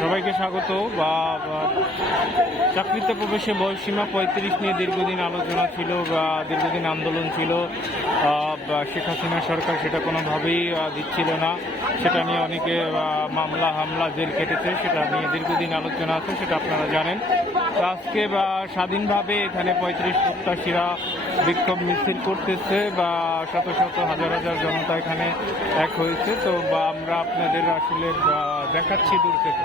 সবাইকে স্বাগত। চাকরিতে প্রবেশে বয়সসীমা 35 নিয়ে দীর্ঘদিন আলোচনা ছিল বা দীর্ঘদিন আন্দোলন ছিল। শেখ হাসিনা সরকার সেটা কোনোভাবেই দিচ্ছিল না। সেটা নিয়ে অনেকে মামলা হামলা জেল কেটেছে, সেটা নিয়ে দীর্ঘদিন আলোচনা আছে, সেটা আপনারা জানেন। তো আজকে স্বাধীনভাবে এখানে 35 প্রত্যাশীরা বিক্ষোভ মিছিল করতেছে বা শত শত হাজার হাজার জনতা এখানে এক হয়েছে। তো আমরা আপনাদের আসলে দেখাচ্ছি দূর থেকে।